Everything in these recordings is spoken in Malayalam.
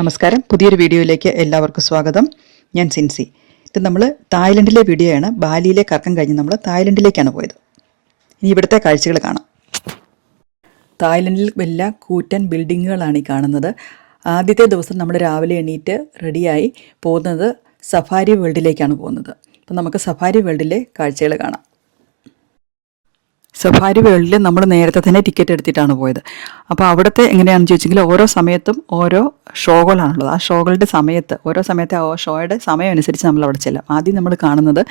നമസ്കാരം. പുതിയൊരു വീഡിയോയിലേക്ക് എല്ലാവർക്കും സ്വാഗതം. ഞാൻ സിൻസി. ഇത് നമ്മൾ തായ്ലൻഡിലെ വീഡിയോ ആണ് ബാലിയിലെ കറക്കം കഴിഞ്ഞ് നമ്മൾ തായ്ലൻഡിലേക്കാണ് പോയത്. ഇനി ഇവിടുത്തെ കാഴ്ചകൾ കാണാം. തായ്ലൻഡിൽ വലിയ കൂറ്റൻ ബിൽഡിങ്ങുകളാണ് ഈ കാണുന്നത്. ആദ്യത്തെ ദിവസം നമ്മൾ രാവിലെ എണീറ്റ് റെഡിയായി പോകുന്നത് സഫാരി വേൾഡിലേക്കാണ് പോകുന്നത്. അപ്പം നമുക്ക് സഫാരി വേൾഡിലെ കാഴ്ചകൾ കാണാം. സഫാരി വേൾഡിൽ നമ്മൾ നേരത്തെ തന്നെ ടിക്കറ്റ് എടുത്തിട്ടാണ് പോയത്. അപ്പോൾ അവിടുത്തെ എങ്ങനെയാണെന്ന് ചോദിച്ചെങ്കിൽ ഓരോ സമയത്തും ഓരോ ഷോകളാണുള്ളത് ആ ഷോകളുടെ സമയത്ത് ഓരോ സമയത്തെ ആ ഷോയുടെ സമയം അനുസരിച്ച് നമ്മൾ അവിടെ ചെല്ലാം. ആദ്യം നമ്മൾ കാണുന്നത്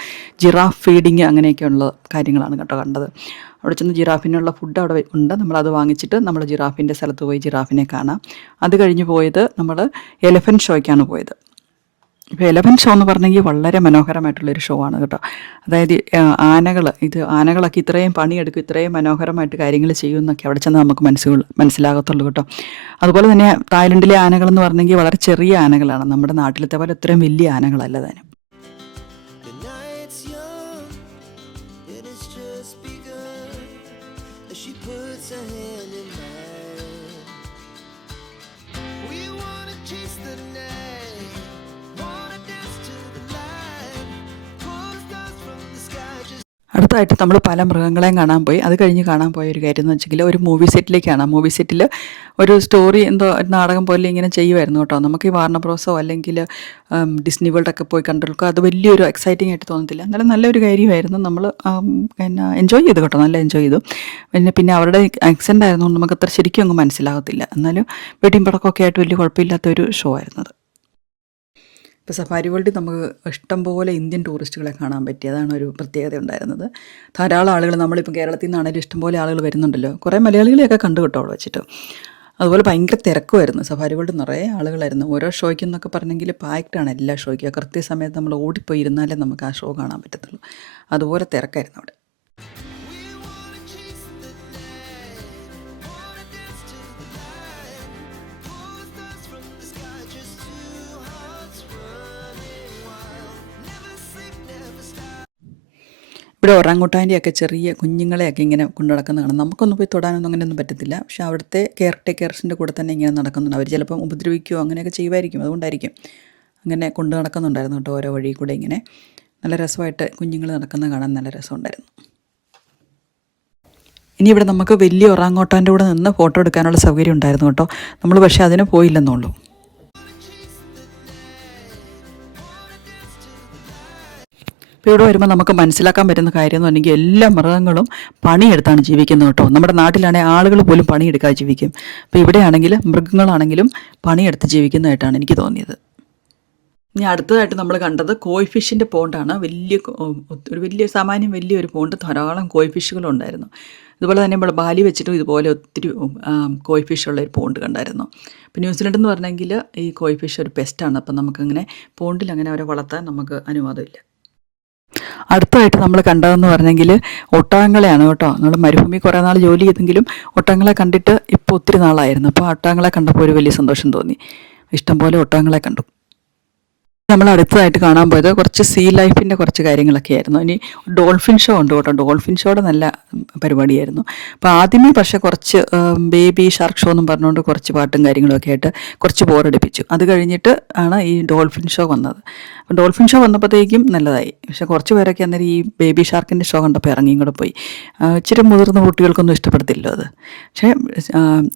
ജിറാഫ് ഫീഡിങ് അങ്ങനെയൊക്കെയുള്ള കാര്യങ്ങളാണ് കേട്ടോ കണ്ടത്. അവിടെ ചെന്ന് ജിറാഫിനുള്ള ഫുഡ് അവിടെ ഉണ്ട്. നമ്മളത് വാങ്ങിച്ചിട്ട് നമ്മൾ ജിറാഫിന്റെ സ്ഥലത്ത് പോയി ജിറാഫിനെ കാണാം. അത് കഴിഞ്ഞ് പോയത് നമ്മൾ എലഫന്റ് ഷോയ്ക്കാണ് പോയത്. ഇപ്പോൾ എലവൻ ഷോ എന്ന് പറഞ്ഞെങ്കിൽ വളരെ മനോഹരമായിട്ടുള്ളൊരു ഷോ ആണ് കേട്ടോ. അതായത് ആനകൾ ഇത് ആനകളൊക്കെ ഇത്രയും പണിയെടുക്കും ഇത്രയും മനോഹരമായിട്ട് കാര്യങ്ങൾ ചെയ്യുമെന്നൊക്കെ അവിടെ ചെന്ന് നമുക്ക് മനസ്സിൽ മനസ്സിലാകത്തുള്ളൂ കേട്ടോ. അതുപോലെ തന്നെ തായ്ലൻഡിലെ ആനകളെന്ന് പറഞ്ഞെങ്കിൽ വളരെ ചെറിയ ആനകളാണ്. നമ്മുടെ നാട്ടിലത്തെ പോലെ ഇത്രയും വലിയ ആനകളല്ല താനും. അടുത്തായിട്ട് നമ്മൾ പല മൃഗങ്ങളെയും കാണാൻ പോയി. അത് കഴിഞ്ഞ് കാണാൻ പോയ ഒരു കാര്യം എന്ന് വെച്ചെങ്കിൽ ഒരു മൂവി സെറ്റിലേക്കാണ് മൂവി സെറ്റിൽ ഒരു സ്റ്റോറി എന്തോ നാടകം പോലെ ഇങ്ങനെ ചെയ്യുമായിരുന്നു കേട്ടോ. നമുക്ക് ഈ വാർണ ബ്രോസോ അല്ലെങ്കിൽ ഡിസ്നി ഡിസ്നി വേൾഡൊക്കെ പോയി കണ്ടെടുക്കുക അത് വലിയൊരു എക്സൈറ്റിംഗ് ആയിട്ട് തോന്നത്തില്ല. എന്നാലും നല്ലൊരു കാര്യമായിരുന്നു. നമ്മൾ പിന്നെ എൻജോയ് ചെയ്തു കേട്ടോ. നല്ല എൻജോയ് ചെയ്തു. പിന്നെ പിന്നെ അവരുടെ ആക്സിഡന്റ് ആയിരുന്നു. നമുക്ക് അത്ര ശരിക്കും അങ്ങ് മനസ്സിലാകത്തില്ല. എന്നാലും വെടിയും പടക്കമൊക്കെ ആയിട്ട് വലിയ കുഴപ്പമില്ലാത്ത ഒരു ഷോ ആയിരുന്നത് ഇപ്പോൾ സഫാരി വേൾഡിൽ നമുക്ക് ഇഷ്ടം പോലെ ഇന്ത്യൻ ടൂറിസ്റ്റുകളെ കാണാൻ പറ്റി. അതാണ് ഒരു പ്രത്യേകത ഉണ്ടായിരുന്നത്. ധാരാളം ആളുകൾ നമ്മളിപ്പോൾ കേരളത്തിൽ നിന്നാണെങ്കിലും ഇഷ്ടംപോലെ ആളുകൾ വരുന്നുണ്ടല്ലോ. കുറേ മലയാളികളെയൊക്കെ കണ്ടു കേട്ടോ അവിടെ വെച്ചിട്ട്. അതുപോലെ ഭയങ്കര തിരക്കുമായിരുന്നു. സഫാരി വേൾഡ് നിറയെ ആളുകളായിരുന്നു. ഓരോ ഷോയ്ക്കും എന്നൊക്കെ പറഞ്ഞെങ്കിൽ പാക്ഡാണ് എല്ലാ ഷോയ്ക്കും. കൃത്യസമയത്ത് നമ്മൾ ഓടിപ്പോയി ഇരുന്നാലേ നമുക്ക് ആ ഷോ കാണാൻ പറ്റത്തുള്ളൂ. അതുപോലെ തിരക്കായിരുന്നു അവിടെ. ഇവിടെ ഒറാങ്കുട്ടാന്റെയൊക്കെ ചെറിയ കുഞ്ഞുങ്ങളെയൊക്കെ ഇങ്ങനെ കൊണ്ടു നടക്കുന്ന കാണാം നമുക്കൊന്നും പോയി തൊടാനൊന്നും അങ്ങനെയൊന്നും പറ്റത്തില്ല. പക്ഷേ അവിടുത്തെ കെയർ ടേക്കേഴ്സിന്റെ കൂടെ തന്നെ ഇങ്ങനെ നടക്കുന്നുണ്ട്. അവർ ചിലപ്പം ഉപദ്രവിക്കുകയോ അങ്ങനെയൊക്കെ ചെയ്യുമായിരിക്കും. അതുകൊണ്ടായിരിക്കും അങ്ങനെ കൊണ്ടു നടക്കുന്നുണ്ടായിരുന്നു കേട്ടോ ഓരോ വഴി കൂടെ ഇങ്ങനെ. നല്ല രസമായിട്ട് കുഞ്ഞുങ്ങൾ നടക്കുന്ന കാണാൻ നല്ല രസമുണ്ടായിരുന്നു. ഇനി ഇവിടെ നമുക്ക് വലിയ ഒറാങ്ങോട്ടാന്റെ കൂടെ നിന്ന് ഫോട്ടോ എടുക്കാനുള്ള സൗകര്യം ഉണ്ടായിരുന്നു കേട്ടോ. നമ്മൾ പക്ഷേ അതിന് പോയില്ലെന്നുള്ളൂ. ഇവിടെ വരുമ്പോൾ നമുക്ക് മനസ്സിലാക്കാൻ പറ്റുന്ന കാര്യം എന്ന് പറഞ്ഞെങ്കിൽ എല്ലാ മൃഗങ്ങളും പണിയെടുത്താണ് ജീവിക്കുന്നത് കേട്ടോ. നമ്മുടെ നാട്ടിലാണെങ്കിൽ ആളുകൾ പോലും പണിയെടുക്കാതെ ജീവിക്കും. അപ്പോൾ ഇവിടെയാണെങ്കിൽ മൃഗങ്ങളാണെങ്കിലും പണിയെടുത്ത് ജീവിക്കുന്നതായിട്ടാണ് എനിക്ക് തോന്നിയത്. ഇനി അടുത്തതായിട്ട് നമ്മൾ കണ്ടത് കോയിഫിഷിന്റെ പോണ്ടാണ്. വലിയ ഒരു വലിയ സാമാന്യം വലിയൊരു പോണ്ട്. ധാരാളം കോയ്ഫിഷുകളും ഉണ്ടായിരുന്നു. അതുപോലെ തന്നെ നമ്മൾ ബാലി വെച്ചിട്ടും ഇതുപോലെ ഒത്തിരി കോയിഫിഷുള്ള കോയ് ഒരു പോണ്ട് കണ്ടായിരുന്നു. അപ്പോൾ ന്യൂസിലൻഡ് എന്ന് പറഞ്ഞെങ്കിൽ ഈ കോയിഫിഷ് ഒരു പെസ്റ്റാണ് അപ്പം നമുക്കങ്ങനെ പോണ്ടിൽ അങ്ങനെ അവരെ വളർത്താൻ നമുക്ക് അനുവാദമില്ല. അടുത്തായിട്ട് നമ്മൾ കണ്ടതെന്ന് പറഞ്ഞെങ്കിൽ ഒട്ടകങ്ങളെയാണ് കേട്ടോ. നമ്മൾ മരുഭൂമി കുറേ നാൾ ജോലി ചെയ്തെങ്കിലും ഒട്ടകങ്ങളെ കണ്ടിട്ട് ഇപ്പോൾ ഒത്തിരി നാളായിരുന്നു. അപ്പോൾ ഒട്ടകങ്ങളെ കണ്ടപ്പോൾ ഒരു വലിയ സന്തോഷം തോന്നി. ഇഷ്ടംപോലെ ഒട്ടകങ്ങളെ കണ്ടു. നമ്മൾ അടുത്തതായിട്ട് കാണാൻ പോയത് കുറച്ച് സീ ലൈഫിന്റെ കുറച്ച് കാര്യങ്ങളൊക്കെ ആയിരുന്നു ഇനി ഡോൾഫിൻ ഷോ ഉണ്ട് കേട്ടോ. ഡോൾഫിൻ ഷോയുടെ നല്ല പരിപാടിയായിരുന്നു. അപ്പോൾ ആദ്യമേ പക്ഷേ കുറച്ച് ബേബി ഷാർക്ക് ഷോ എന്നും പറഞ്ഞുകൊണ്ട് കുറച്ച് പാട്ടും കാര്യങ്ങളൊക്കെ ആയിട്ട് കുറച്ച് ബോറടിപ്പിച്ചു അത് കഴിഞ്ഞിട്ട് ആണ് ഈ ഡോൾഫിൻ ഷോ വന്നത്. ഡോൾഫിൻ ഷോ വന്നപ്പോഴത്തേക്കും നല്ലതായി. പക്ഷേ കുറച്ച് പേരൊക്കെ അന്നേരം ഈ ബേബി ഷാർക്കിന്റെ ഷോ കണ്ടപ്പോൾ ഇറങ്ങിയും കൂടെ പോയി. ഇച്ചിരി മുതിർന്ന കുട്ടികൾക്കൊന്നും ഇഷ്ടപ്പെടുത്തില്ലോ അത്. പക്ഷേ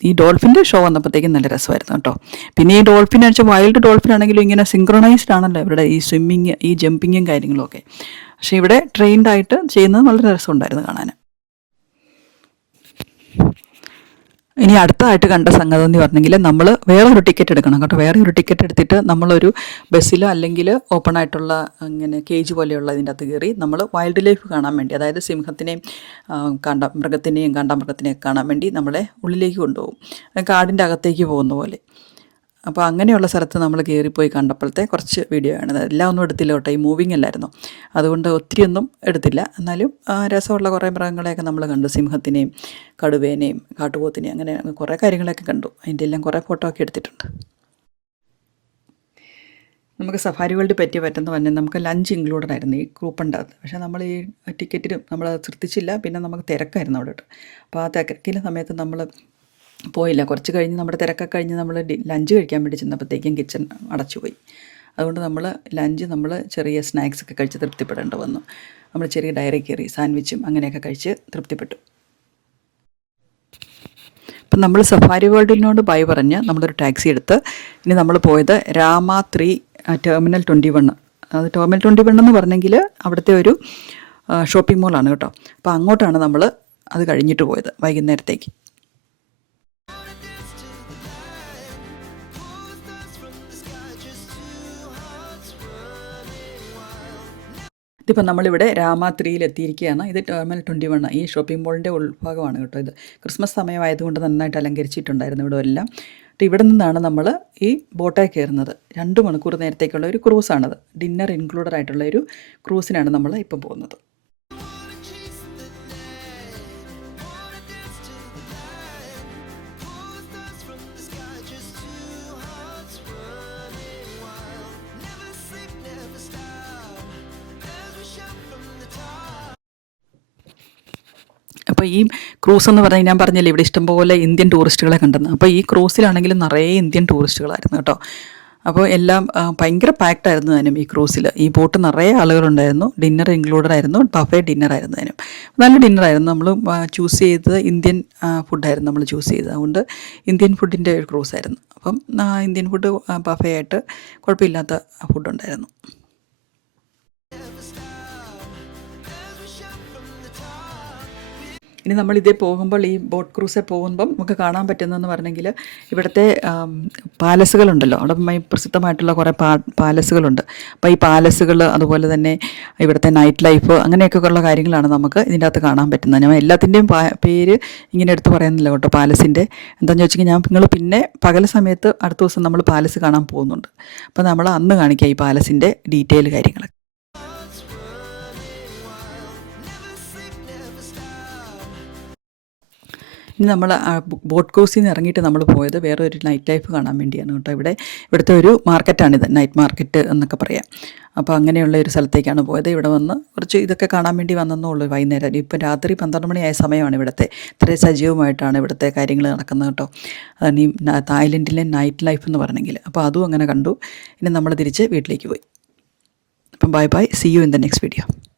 ഈ ഡോൾഫിന്റെ ഷോ വന്നപ്പോഴത്തേക്കും നല്ല രസമായിരുന്നു കേട്ടോ. പിന്നെ ഈ ഡോൾഫിൻ വെച്ചാൽ വൈൽഡ് ഡോൾഫിൻ ആണെങ്കിലും ഇങ്ങനെ സിങ്ക്രണൈസ്ഡ് ആണല്ലോ ഇവരുടെ ഈ സ്വിമ്മിങ് ഈ ജമ്പിങ്ങും കാര്യങ്ങളും ഒക്കെ പക്ഷേ ഇവിടെ ട്രെയിൻഡ് ആയിട്ട് ചെയ്യുന്നത് വളരെ രസമുണ്ടായിരുന്നു കാണാൻ. ഇനി അടുത്തതായിട്ട് കണ്ട സംഗതി എന്ന് പറഞ്ഞെങ്കിൽ നമ്മൾ വേറെ ഒരു ടിക്കറ്റ് എടുക്കണം കേട്ടോ. വേറെ ഒരു ടിക്കറ്റ് എടുത്തിട്ട് നമ്മളൊരു ബസ്സിലോ അല്ലെങ്കിൽ ഓപ്പൺ ആയിട്ടുള്ള ഇങ്ങനെ കേജ് പോലെയുള്ള ഇതിന്റെ അകത്ത് കയറി നമ്മൾ വൈൽഡ് ലൈഫ് കാണാൻ വേണ്ടി അതായത് സിംഹത്തിനെയും കണ്ട മൃഗത്തിനെയും കാണ്ടാമൃഗത്തിനെയും കാണാൻ വേണ്ടി നമ്മളെ ഉള്ളിലേക്ക് കൊണ്ടുപോകും. കാടിന്റെ അകത്തേക്ക് പോകുന്ന പോലെ. അപ്പോൾ അങ്ങനെയുള്ള സ്ഥലത്ത് നമ്മൾ കയറിപ്പോയി കണ്ടപ്പോഴത്തെ കുറച്ച് വീഡിയോ ആണ് എല്ലാം ഒന്നും എടുത്തില്ല കേട്ടോ. ഈ മൂവിങ് അല്ലായിരുന്നു. അതുകൊണ്ട് ഒത്തിരി ഒന്നും എടുത്തില്ല. എന്നാലും രസമുള്ള കുറേ മൃഗങ്ങളെയൊക്കെ നമ്മൾ കണ്ടു. സിംഹത്തിനെയും കടുവേനെയും കാട്ടുപോത്തിനെയും അങ്ങനെ കുറേ കാര്യങ്ങളൊക്കെ കണ്ടു. അതിന്റെ എല്ലാം കുറേ ഫോട്ടോ ഒക്കെ എടുത്തിട്ടുണ്ട്. നമുക്ക് സഫാരി വേൾഡ് പറ്റി പറ്റുന്ന പറഞ്ഞാൽ നമുക്ക് ലഞ്ച് ഇൻക്ലൂഡഡ് ആയിരുന്നു. ഈ കൂപ്പണിന്റെ അകത്ത് പക്ഷേ നമ്മൾ ഈ ടിക്കറ്റിലും നമ്മൾ ശ്രദ്ധിച്ചില്ല. പിന്നെ നമുക്ക് തിരക്കായിരുന്നു അവിടെ അപ്പോൾ ആ തിരക്കിന്റെ സമയത്ത് നമ്മൾ പോയില്ല. കുറച്ച് കഴിഞ്ഞ് നമ്മുടെ തിരക്കൊക്കെ കഴിഞ്ഞ് നമ്മൾ ലഞ്ച് കഴിക്കാൻ വേണ്ടി ചെന്നപ്പോഴത്തേക്കും കിച്ചൺ അടച്ചുപോയി അതുകൊണ്ട് നമ്മൾ ലഞ്ച് നമ്മൾ ചെറിയ സ്നാക്സ് ഒക്കെ കഴിച്ച് തൃപ്തിപ്പെടേണ്ടി വന്നു. നമ്മൾ ചെറിയ ഡയറി കയറി സാൻഡ്വിച്ചും അങ്ങനെയൊക്കെ കഴിച്ച് തൃപ്തിപ്പെട്ടു. അപ്പം നമ്മൾ സഫാരി വേൾഡിനോട് ബൈ പറഞ്ഞ് നമ്മളൊരു ടാക്സി എടുത്ത് ഇനി നമ്മൾ പോയത് Rama three terminal twenty one അത് ടെർമിനൽ ട്വന്റി വൺ എന്ന് പറഞ്ഞെങ്കിൽ അവിടുത്തെ ഒരു ഷോപ്പിംഗ് മോളാണ് കേട്ടോ. അപ്പോൾ അങ്ങോട്ടാണ് നമ്മൾ അത് കഴിഞ്ഞിട്ട് പോയത് വൈകുന്നേരത്തേക്ക്. ഇതിപ്പോൾ നമ്മളിവിടെ രാമാത്രിയിൽ എത്തിയിരിക്കുകയാണ് ഇത് ടെർമിനൽ ട്വന്റി വൺ ഈ ഷോപ്പിംഗ് മോളിന്റെ ഉൾഭാഗമാണ് കേട്ടോ ഇത്. ക്രിസ്മസ് സമയമായതുകൊണ്ട് നന്നായിട്ട് അലങ്കരിച്ചിട്ടുണ്ടായിരുന്നു ഇവിടെ എല്ലാം. അപ്പോൾ ഇവിടെ നിന്നാണ് നമ്മൾ ഈ ബോട്ടിൽ കയറുന്നത്. രണ്ട് മണിക്കൂർ നേരത്തേക്കുള്ള ഒരു ക്രൂസാണത് ഡിന്നർ ഇൻക്ലൂഡഡ് ആയിട്ടുള്ള ഒരു ക്രൂസിനാണ് നമ്മൾ ഇപ്പോൾ പോകുന്നത്. അപ്പോൾ ഈ ക്രൂസ് എന്ന് പറഞ്ഞാൽ ഞാൻ പറഞ്ഞില്ലേ ഇവിടെ ഇഷ്ടംപോലെ ഇന്ത്യൻ ടൂറിസ്റ്റുകളെ കണ്ടെന്ന്. അപ്പോൾ ഈ ക്രൂസിലാണെങ്കിലും നിറയെ ഇന്ത്യൻ ടൂറിസ്റ്റുകളായിരുന്നു കേട്ടോ. അപ്പോൾ എല്ലാം ഭയങ്കര പാക്ഡ് ആയിരുന്നു അതിനും ഈ ക്രൂസിൽ ഈ ബോട്ട് നിറയെ ആളുകളുണ്ടായിരുന്നു. ഡിന്നർ ഇൻക്ലൂഡഡ് ആയിരുന്നു. ബഫേ ഡിന്നർ ആയിരുന്നു അതിനും. നല്ല ഡിന്നർ ആയിരുന്നു. നമ്മൾ ചൂസ് ചെയ്തത് ഇന്ത്യൻ ഫുഡായിരുന്നു നമ്മൾ ചൂസ് ചെയ്തത്. അതുകൊണ്ട് ഇന്ത്യൻ ഫുഡിന്റെ ഒരു ക്രൂസ് ആയിരുന്നു. അപ്പം ഇന്ത്യൻ ഫുഡ് ബഫേ ആയിട്ട് കുഴപ്പമില്ലാത്ത ഫുഡുണ്ടായിരുന്നു ഇനി നമ്മൾ ഇതേ പോകുമ്പോൾ ഈ ബോട്ട് ക്രൂസിൽ പോകുമ്പം നമുക്ക് കാണാൻ പറ്റുന്നതെന്ന് പറഞ്ഞെങ്കിൽ ഇവിടുത്തെ പാലസുകളുണ്ടല്ലോ. അവിടെ പ്രസിദ്ധമായിട്ടുള്ള കുറേ പാ പാലസുകളുണ്ട്. അപ്പോൾ ഈ പാലസുകൾ അതുപോലെ തന്നെ ഇവിടുത്തെ നൈറ്റ് ലൈഫ് അങ്ങനെയൊക്കെ ഉള്ള കാര്യങ്ങളാണ് നമുക്ക് ഇതിന്റെ അകത്ത് കാണാൻ പറ്റുന്നത്. ഞാൻ എല്ലാത്തിന്റെയും പേര് ഇങ്ങനെ എടുത്ത് പറയുന്നില്ല കേട്ടോ പാലസിന്റെ. എന്താണെന്ന് വെച്ചാൽ ഞാൻ നിങ്ങൾ പിന്നെ പകൽ സമയത്ത് അടുത്ത ദിവസം നമ്മൾ പാലസ് കാണാൻ പോകുന്നുണ്ട്. അപ്പോൾ നമ്മൾ അന്ന് കാണിക്കാം ഈ പാലസിന്റെ ഡീറ്റെയിൽ കാര്യങ്ങളൊക്കെ. ഇനി നമ്മൾ ബോട്ട് ക്രൂസിൽ നിന്ന് ഇറങ്ങിയിട്ട് നമ്മൾ പോയത് വേറെ ഒരു നൈറ്റ് ലൈഫ് കാണാൻ വേണ്ടിയാണ് കേട്ടോ. ഇവിടെ ഇവിടുത്തെ ഒരു മാർക്കറ്റാണിത് നൈറ്റ് മാർക്കറ്റ് എന്നൊക്കെ പറയാം. അപ്പോൾ അങ്ങനെയുള്ള ഒരു സ്ഥലത്തേക്കാണ് പോയത്. ഇവിടെ വന്ന് കുറച്ച് ഇതൊക്കെ കാണാൻ വേണ്ടി വന്നെന്നുള്ളൂ വൈകുന്നേരം. ഇപ്പം രാത്രി പന്ത്രണ്ട് മണിയായ സമയമാണ് ഇവിടുത്തെ. ഇത്ര സജീവമായിട്ടാണ് ഇവിടുത്തെ കാര്യങ്ങൾ നടക്കുന്നത് കേട്ടോ. അതാണ് തായ്ലൻഡിലെ നൈറ്റ് ലൈഫ് എന്ന് പറഞ്ഞെങ്കിൽ അപ്പോൾ അതും അങ്ങനെ കണ്ടു. ഇനി നമ്മൾ തിരിച്ച് വീട്ടിലേക്ക് പോയി. അപ്പം bye bye see you in the next video